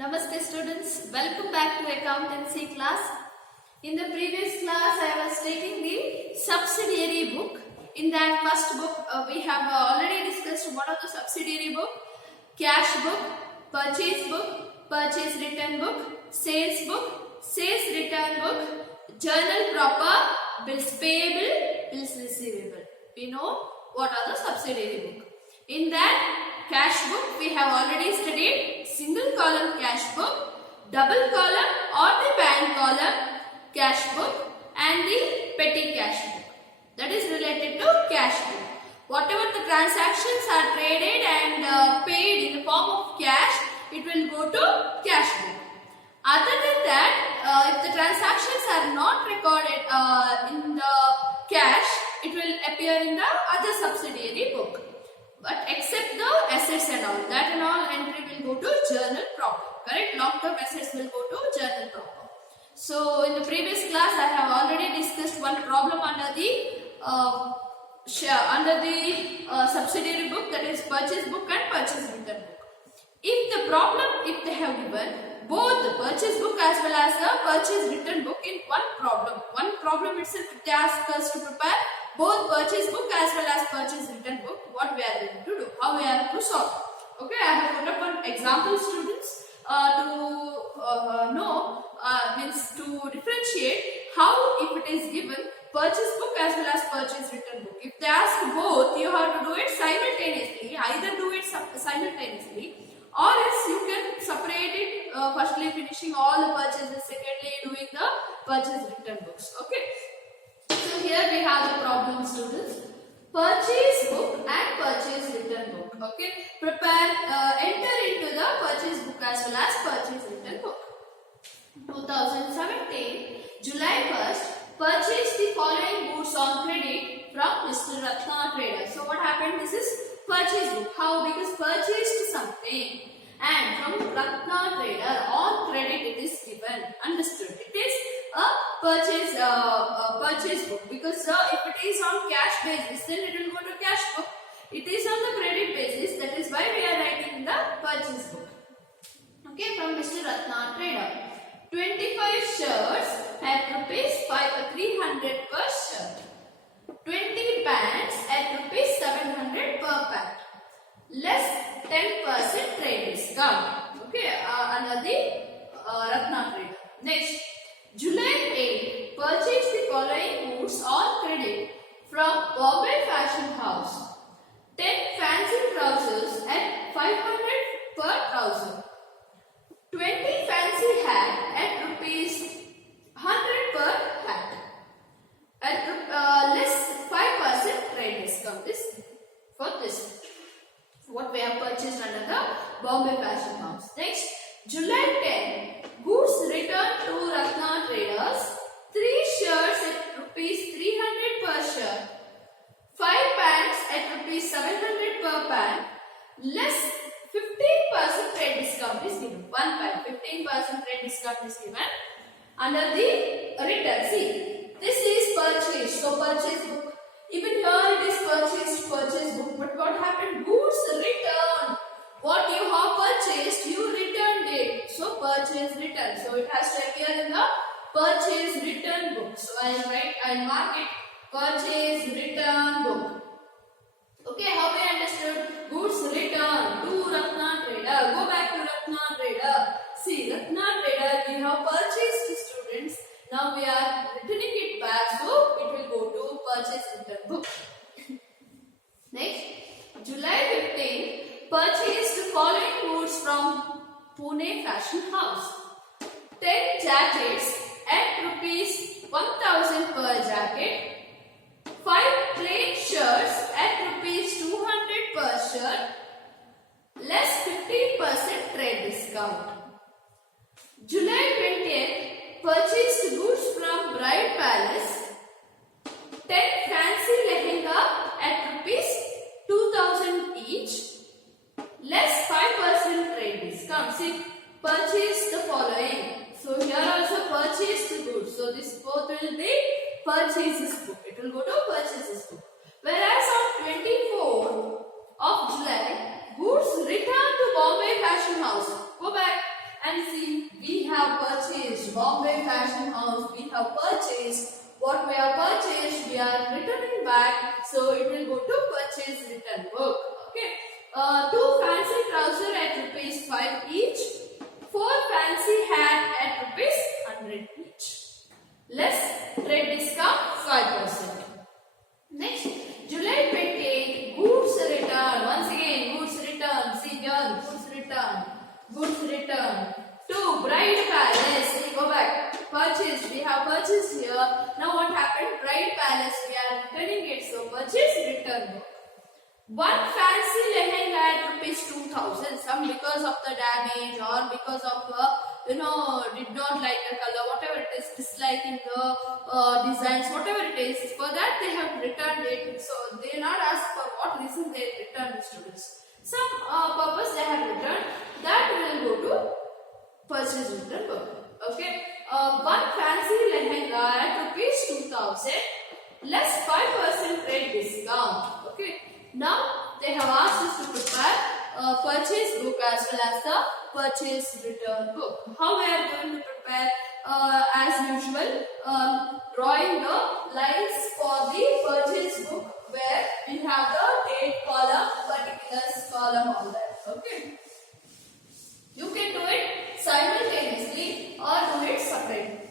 Namaste students, welcome back to accountancy class. In the previous class I was taking the subsidiary book. In that first book we have already discussed one of the subsidiary book: cash book, purchase return book, sales return book, journal proper, bills payable, bills receivable. We know what are the subsidiary book. In that cash book we have already studied single column cash book, double column or the bank column cash book, and the petty cash book. That is related to cash book. Whatever the transactions are traded and paid in the form of cash, it will go to cash book. Other than that, if the transactions are not recorded in the cash, it will appear in the other subsidiary book. But except the assets and all, that and all entry will go to journal proper. Correct? Long-term assets will go to journal proper. So in the previous class, I have already discussed one problem under the subsidiary book, that is purchase book and purchase return book. If they have given both the purchase book as well as the purchase return book in one problem itself, if they ask us to prepare both purchase book as well as purchase return book, what we are going to do, how we are to solve. Okay, I have put up one example, students, to differentiate how, if it is given purchase book as well as purchase return book. If they ask both, you have to do it simultaneously. Either do it simultaneously, or else you can separate it, firstly finishing all the purchases, secondly doing the purchase return books. Okay. So here we have the problem, students. Purchase book and purchase return book. Okay. Enter into the purchase book as well as purchase return book. 2017, July 1st, purchased the following goods on credit from Mr. Ratna Trader. So what happened? This is purchase book. How? Because purchased something and from Ratna Trader on credit it is given. Understood? It is a purchase book, because if it is on cash basis, then it will go to cash book. It is on the credit basis, that is why we are writing the purchase book. Okay, from Mr. Ratna Trader. 25 shirts at ₹300 per shirt. 20 pants at ₹700 per pant. Less 10% trade discount. Okay, under the Ratna Trader. Next, July 8, purchased the following goods on credit from Bombay Fashion House. 10 fancy trousers at ₹500 per trouser. 20 fancy hat at ₹100 per hat. At less 5% trade discount. This what we have purchased under the Bombay Fashion House. Next, July 10, goods returned to Ratna Traders. 3 shirts at ₹300 per shirt. 5 pants at ₹700 per pant. Less 15% trade discount is given. 15% trade discount is given under the return. See, this is purchase. So purchase book. Even here it is purchase book. But what happened? Goods returned. What you have purchased, you returned it. So purchase return. So it has to appear in the purchase return book. So I'll mark it purchase return book. Okay, how we understood? Goods returned to Ratna Trader. Go back to Ratna Trader. See, Ratna Trader we have purchased, students. Now we are returning it back, so it will go to purchase return book. Next, July 15, purchased the following goods from Pune Fashion House. 10 jackets at ₹1,000 per jacket. 5 plain shirts at ₹200 per shirt. Less 15% trade discount. July 20th, purchased goods from Bride Palace. 10 fancy lehenga at ₹2,000 each. Less 5% trade discount. See, purchased the following. So here also purchased goods. So this both will be purchases book. It will go to purchases book. Whereas on 24th of July, goods returned to Bombay Fashion House. Go back And see, we have purchased Bombay Fashion House. We have purchased what we have purchased. We are returning back, so it will go to purchase return book. Okay. Two fancy trousers at ₹5 each. Four fancy hat at ₹100 each. Less trade discount 5%. Next, July 28, goods return. Once again, goods return. See here, goods return. Goods return. To Bride Palace. We go back. Purchase. We have purchased here. Now what happened? Bride Palace. We are returning it. So purchase return book. One fancy lehenga at ₹2,000. Some because of the damage or because of the did not like the color, whatever it is, disliking the designs, whatever it is. For that they have returned it. So they not ask for what reason they returned the students. Some purpose they have returned. That will go to purchase return book. Okay. One fancy lehenga at ₹2,000 less 5% trade discount. Okay. Now they have asked us to prepare a purchase book as well as the purchase return book. How we are going to prepare? As usual, drawing the lines for the purchase book where we have the date column, particulars column, all that. Okay. You can do it simultaneously or do it separately.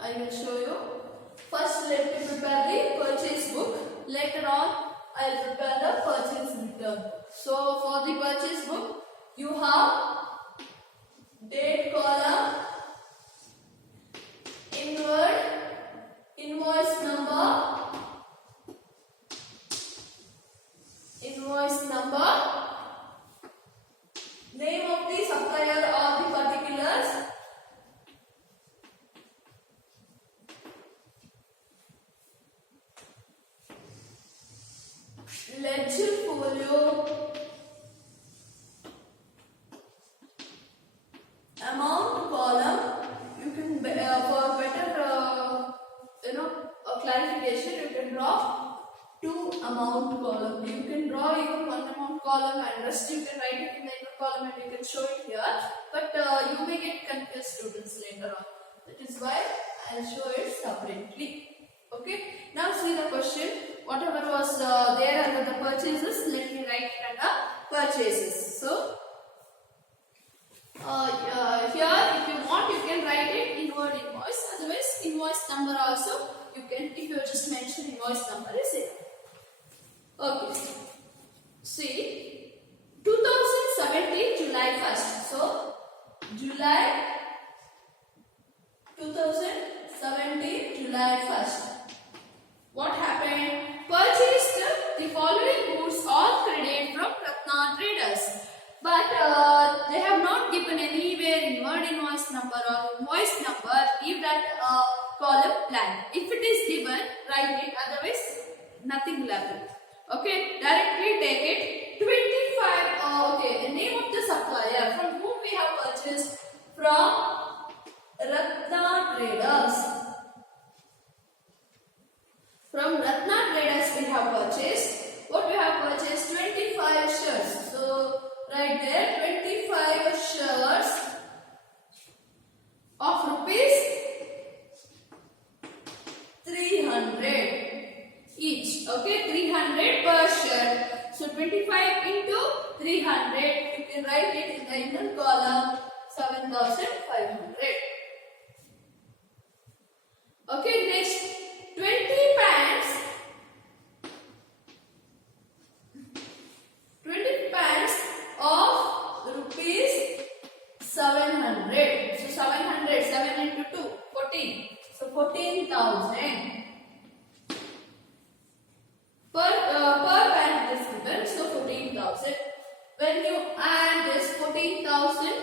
I will show you. First, let me prepare the purchase book. Later on, I will prepare the purchase return book. So, for the purchase book, you have date column, inward, invoice number, name of the supplier or the particulars, ledger folio, amount column. You can for better clarification, you can draw two amount column. You can draw even one amount column and rest you can write it in the inner column and you can show it here. But you may get confused, students, later on. That is why I will show it separately. Okay. Now see the question. Whatever was there under the purchases, let me write it under purchases. So here, if you want, you can write it inward invoice. Otherwise, invoice number also you can. If you just mention invoice number, is it? Okay. See, 2017 July 1st. So July 2017 July 1st. What happened? Purchased the following goods on credit from Ratna Traders. But they have not given anywhere inward invoice number or invoice number. Leave that column blank. If it is given, write it. Otherwise, nothing will happen. Okay, directly take it. 25. Okay, the name of the supplier from whom we have purchased from Ratna Traders. From Ratna Traders we have purchased. What we have purchased? 25 shirts. So right there, 25 shirts of ₹300 each. Okay, 300 per shirt. So 25 into 300. You can write it in the inner column. 7,500. Okay, next 20 pants. 20 pants of ₹700. So 700, 7 into 2, 14. So 14,000. Per pant is given. So 14,000. When you add this 14,000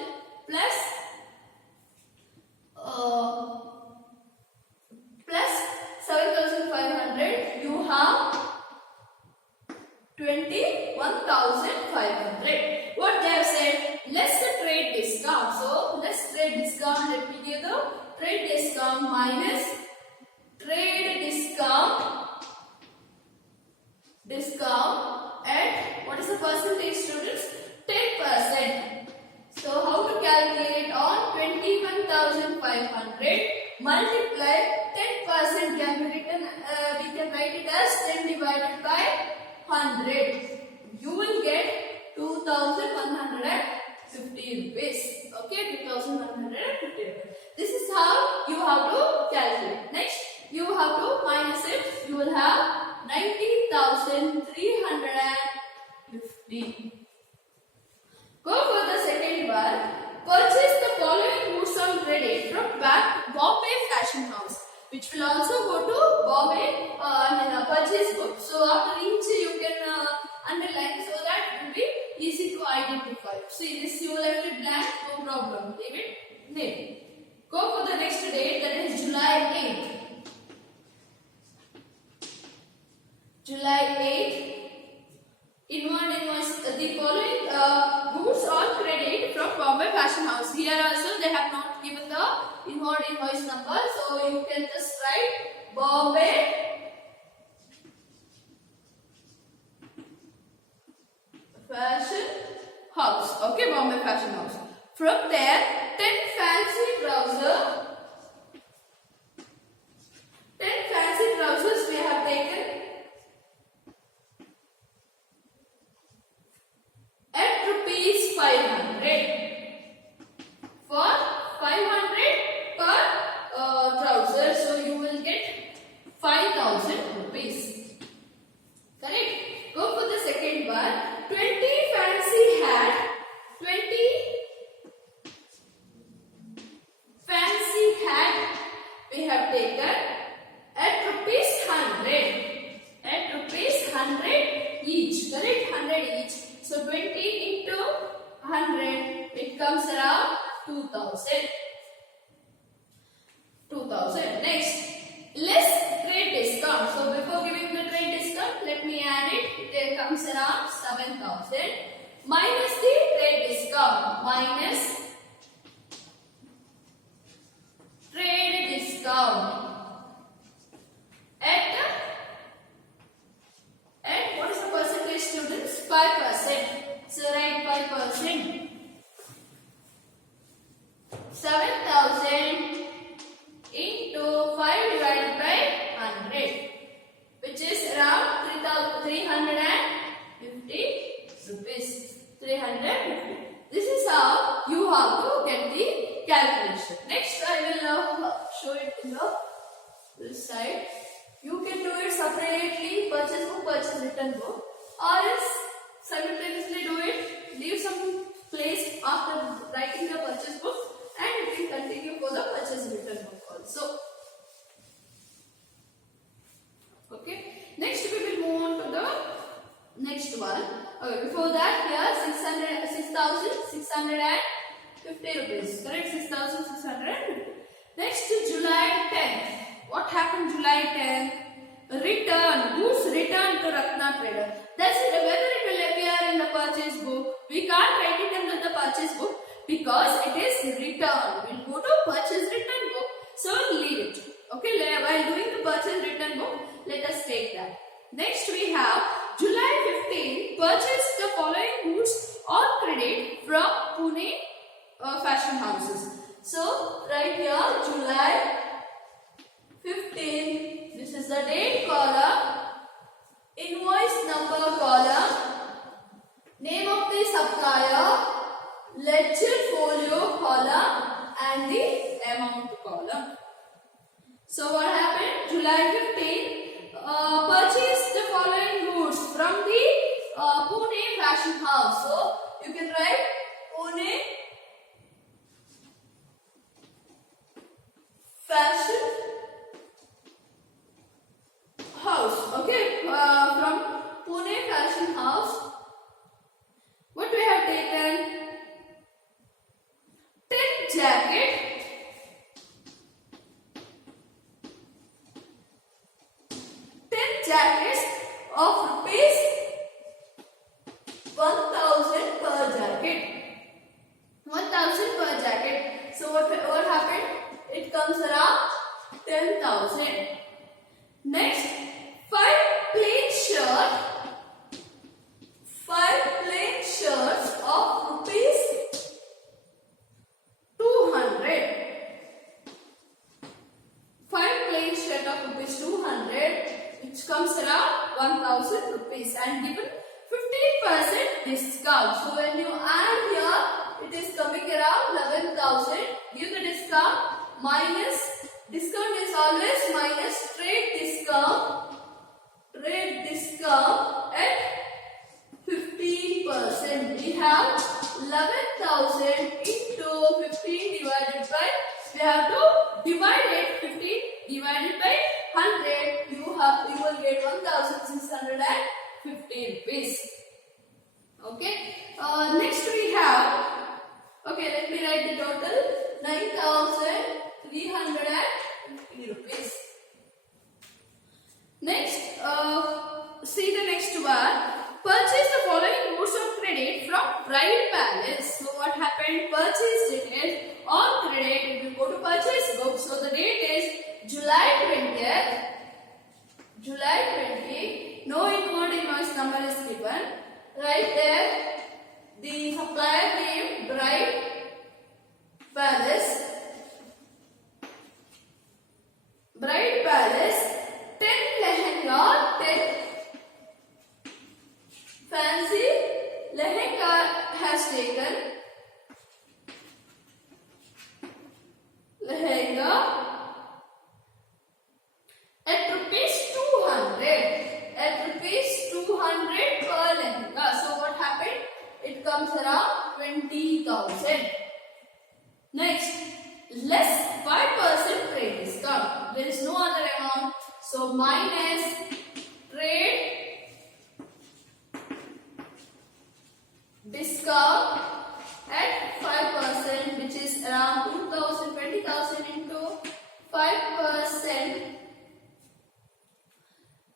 plus 7,500, you have 21,500. What they have said? Less the trade discount. So less trade discount. Let me give the trade discount minus trade discount at what is the percentage, students? 10%. rupees. Okay, 2150 rupees. This is how you have to calculate. Next, you have to minus it. You will have 19,350. Go for the second one. Purchase the following goods on credit from Bombay Fashion House, which will also go to Bombay purchase book. So after each you can underline so that it will be easy to identify. See this you left it blank, no problem. Leave it there. Go for the next date, that is July 8th. July 8th. Invoice the following goods on credit from Bombay Fashion House. Here also they have not given the invoice number, so you can just write Bombay Fashion House. Okay, Bombay Fashion House. From there, 10 fancy trousers. 10 fancy trousers we have taken at rupees 500. For 500 per trouser, so you will get 5,000 rupees. Correct? Go for the second one. 20 fancy hat. 20 fancy hat we have taken at rupees 100. At rupees 100 each. Correct? 100 each. So 20 into 100, it comes around 2,000. 2,000. Next, less trade discount. So before giving the trade discount, let me add it. It comes around 7,000 minus the trade discount. Minus trade discount. At what is the percentage, students? 5%. So write 5%. 7,000 into 5 divided by 100, which is around 350 rupees. 350. This is how you have to get the calculation. Next, I will show it in this side. You can do it separately, purchase book, purchase return book, or else simultaneously do it. Leave some place after writing the purchase book, and it will continue for the purchase return book also. Okay. Next, we will move on to the next one. Okay. Before that, here 6,650 rupees. Correct? 6,650. Next, July 10th. What happened July 10th? Return. Goods returned to Ratna Trader. That's it. Whether it will appear in the purchase book, we can't write it under the purchase book because it is returned. We'll go to purchase return book. So leave it. Okay. While doing the purchase return book, let us take that. Next we have July 15. Purchase the following goods on credit from Pune fashion houses. So right here July 15. This is the date column, invoice number column, name of the supplier, ledger folio column, and the amount column. So what happened? July 15. Purchase the following goods from the Pune fashion house. So you can write Pune fashion house. Okay, from Pune fashion house, what we have taken? 10 jacket, 10 jackets of rupees 1,000 per jacket. 1,000 per jacket. So what happened? It comes around 10,000. Next, 5 plain shirt. 5 plain shirts of rupees 200. 5 plain shirt of rupees 200, which comes around 1,000 rupees, and given 15% discount. So when you add here it is coming around 11,000. Give the discount minus, discount is always minus trade discount at 15%. We have 11,000 into 15 divided by, we have to divide it, 15 divided by 100, you will get 1,615 rupees. Okay. Next we have, okay, let me write the total, 9,350 rupees. Next, see the next one. Purchase the following goods on credit from Bride Palace. So what happened? Purchase it on credit. If you go to purchase book, so the date is July 20th. July 20. No inward invoice number is given. Right there, the supplier name Bride Palace. Bride Palace. 10 lehenga, 10 fancy lehenga has taken. Lehenga at rupees 200. At rupees 200 per lehenga. So what happened? It comes around 20,000. Next, less 5% trade discount. There is no other amount. So minus trade discount at 5%, which is around 2,000, 20,000 into 5%.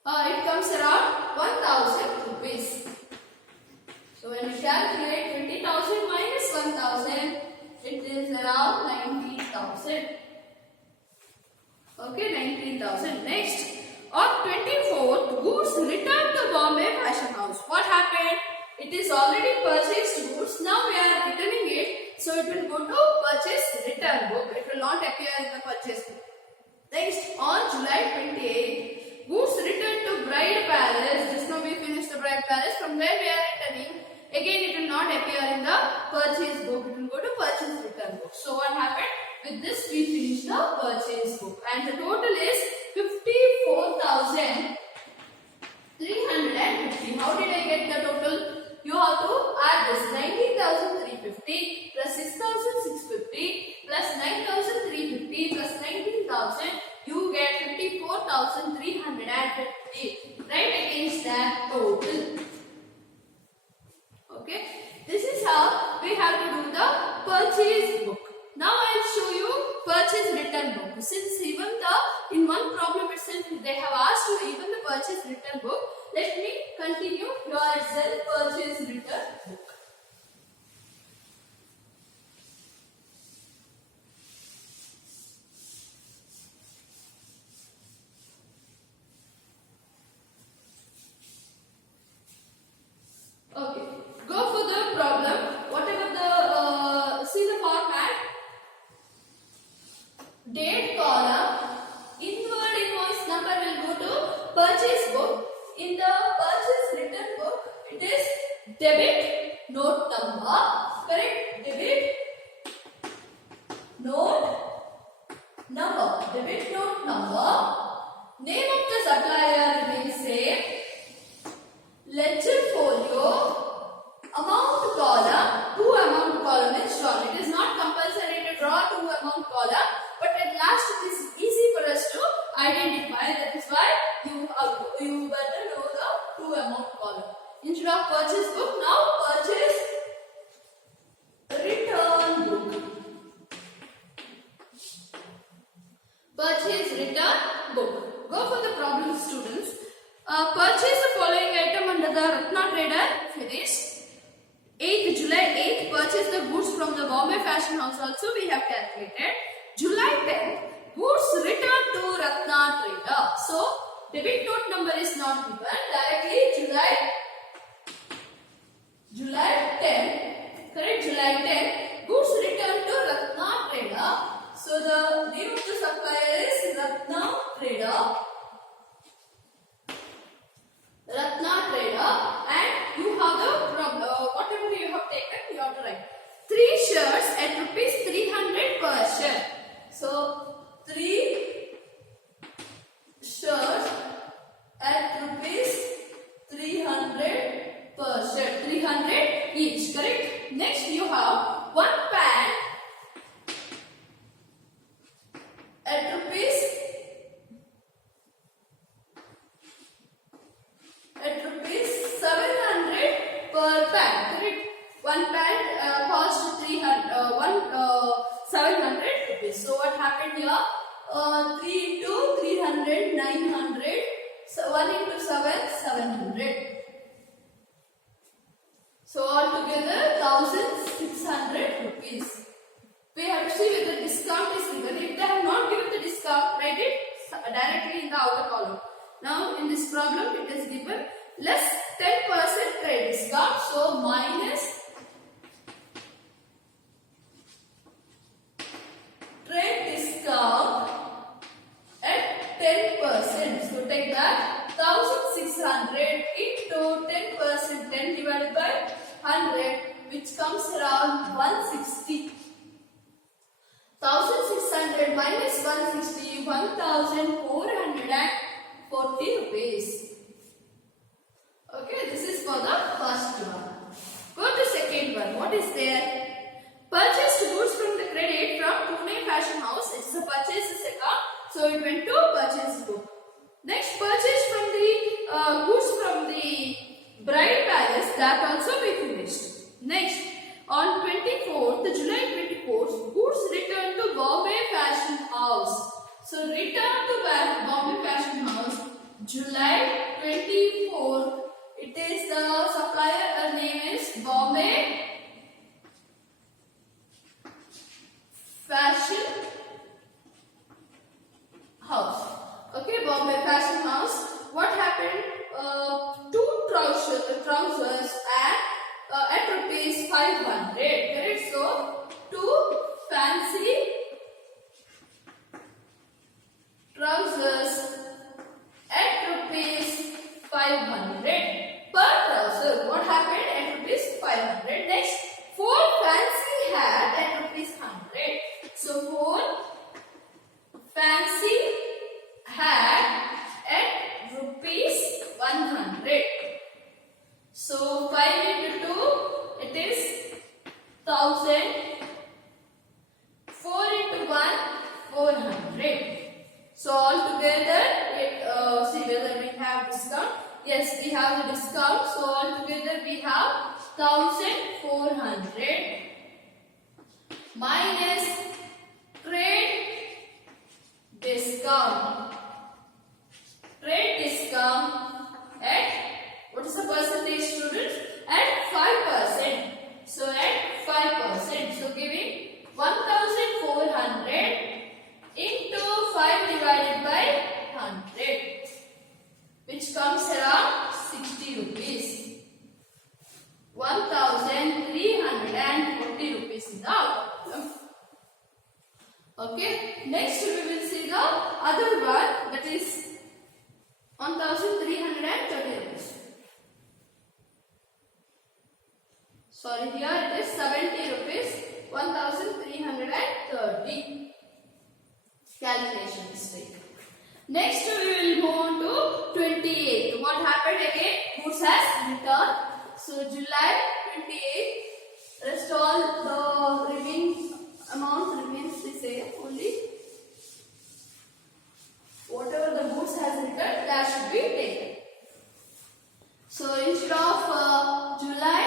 It comes around 1,000 rupees. So when you calculate 20,000 minus 1,000, it is around 19,000. Okay, 19,000. Next, on 24th, goods returned to Bombay Fashion House. What happened? It is already purchased goods. Now we are returning it. So it will go to purchase return book. It will not appear in the purchase book. Next, on July 28th, goods returned to Bride Palace. Just now we finished the Bride Palace. From there we are returning. Again, it will not appear in the purchase book. It will go to purchase return book. So what happened? With this we finish the purchase book. And the total is 54,350. How did I get the total? You have to add this 19,350 plus 6,650 plus 9,350 plus 19,000. You get 54,350. Right against that total. Okay. This is how we have to do the purchase book. Now I will show you purchase return book. Since even in one problem itself they have asked you even the purchase return book, let me continue your Excel purchase return book. Okay, go for the problem. Whatever the see the format. Date column, inward invoice number will go to purchase book. In the purchase return book, it is debit note number, correct? Debit note number, debit note number. Name of the supplier remains same. Ledger folio, amount column, two amount column is drawn. It is not compulsory to draw two amount column. But at last it is easy for us to identify. That is why you better know the two amount column. Instead of purchase book, now purchase return book. Purchase return book. Go for the problem, students. Purchase the following item under the Ratna Trader. Finish. 8th July 8th. Purchase the goods from the Bombay Fashion House. Also we have calculated. July 10th, goods returned to Ratna Trader. So, debit note number is not given. Directly July 10th, correct? July 10th, goods returned to Ratna Trader. So, the name of the supplier is Ratna Trader. Ratna Trader. And you have the whatever you have taken, you have to write. 3 shirts at rupees 300 per shirt. So 3 shirts at rupees 300 per shirt. 300 each, correct? Next you have one pant at rupees 700 per pant, correct? One pant cost 700 rupees. So what happened here? 3 into 300, 900. So 1 into 7, 700. So altogether 1600 rupees. We have to see whether discount is given. If they have not given the discount, write it directly in the outer column. Now in this problem it is given less 10% trade discount. So minus trade discount at 10%. So take that 1600 into 10%, 10 divided by 100, which comes around 160. 1600 minus 160, 1440 rupees. Okay, this is for the first one. Go to second one. What is there? Purchased goods from the credit from Pune Fashion House. It's a purchases account, so it went to purchase book. Next, purchase from the goods from the Bride Palace. That also we finished. Next, on 24th, July 24th, goods returned to Bombay Fashion House. So return to Bombay Fashion House, July 24th. It is the supplier, her name is Bombay Fashion House. Okay, Bombay Fashion House. What happened? Two trousers at rupees 500. Correct? So two fancy trousers at rupees 500 per trouser. What happened? At rupees 500. Next, 4 fancy hat at rupees 100. So 4 fancy hat at rupees 100. So 5 into 2, it is 1000. 4 into 1, 400. So altogether, see whether we have discount. Yes, we have the discount. So altogether we have 1400 minus trade discount. Trade discount at, what is the percentage, students? At 5%. So at 5%. So giving 1400 into 5 divided by 100, which comes around 60 rupees. 1340 rupees in the outcome. Okay, next we will see the other one, that is 1330 rupees. Sorry, here it is 70 rupees, 1330. Calculation mistake. Next we will move on to 28th. What happened again? Goods has returned. So July 28th, rest all the remaining amount remains the same only. Whatever the goods has returned, that should be taken. So instead of July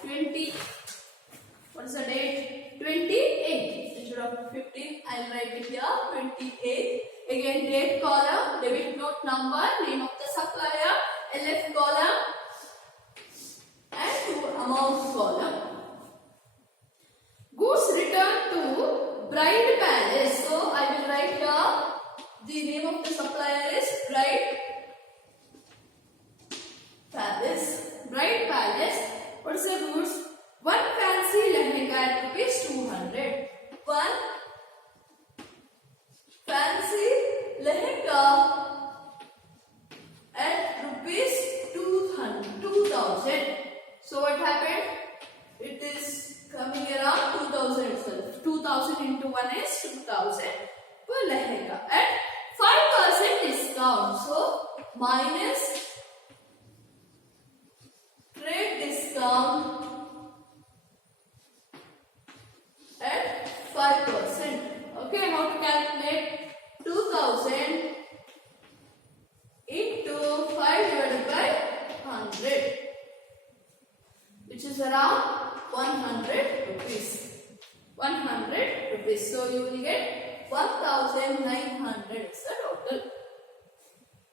20, what is the date? 28. Instead of 15, I will write it here 28. Again, date column, debit note number, name of the supplier, LF column, and amount column. Goods returned to Bride Palace. So I will write here the name of the supplier is Bride Palace. Bride Palace. What is the goods? One fancy lehenga at rupees 200. One fancy lehenga at rupees 2000. So what happened? It is coming around 2000 2000 itself. 2000 into 1 is 2000 for lehenga. And 5% discount. So minus trade discount at 5%. Okay, how to calculate? 2000 into 5 divided by 100, which is around 100 rupees. 100 rupees. So you will get 1900 is the total.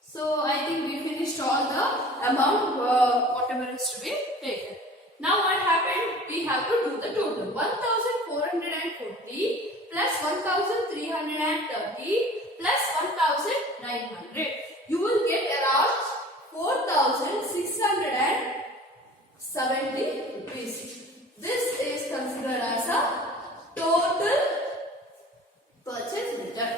So I think we finished all the amount whatever is to be taken. Now what happened? We have to do the total. 1440 plus 1330 plus 1900. You will get around 4670 rupees. This is considered as a total purchase return.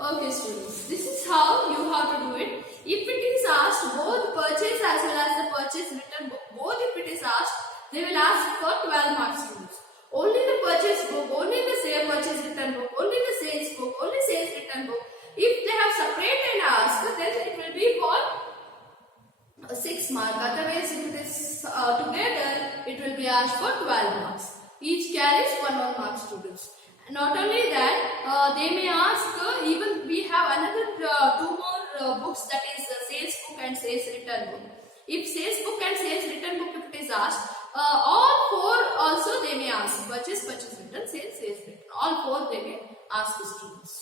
Okay students, this is how you have to do it. If it is asked both purchase as well as the purchase return book, both if it is asked, they will ask for 12 marks students. Only the purchase book, only the sale purchase return book, only the sales book, only sales return book. If they have separated asked, then it will be for 6 marks. Otherwise, if it is together, it will be asked for 12 marks. Each carries 1 mark students. Not only that, they may ask, even we have another 2 more books, that is sales book and sales return book. If sales book and sales return book if it is asked, all 4 also they may ask. Purchase return, sales return. All 4 they may ask the students.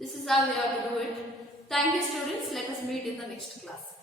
This is how we have to do it. Thank you students. Let us meet in the next class.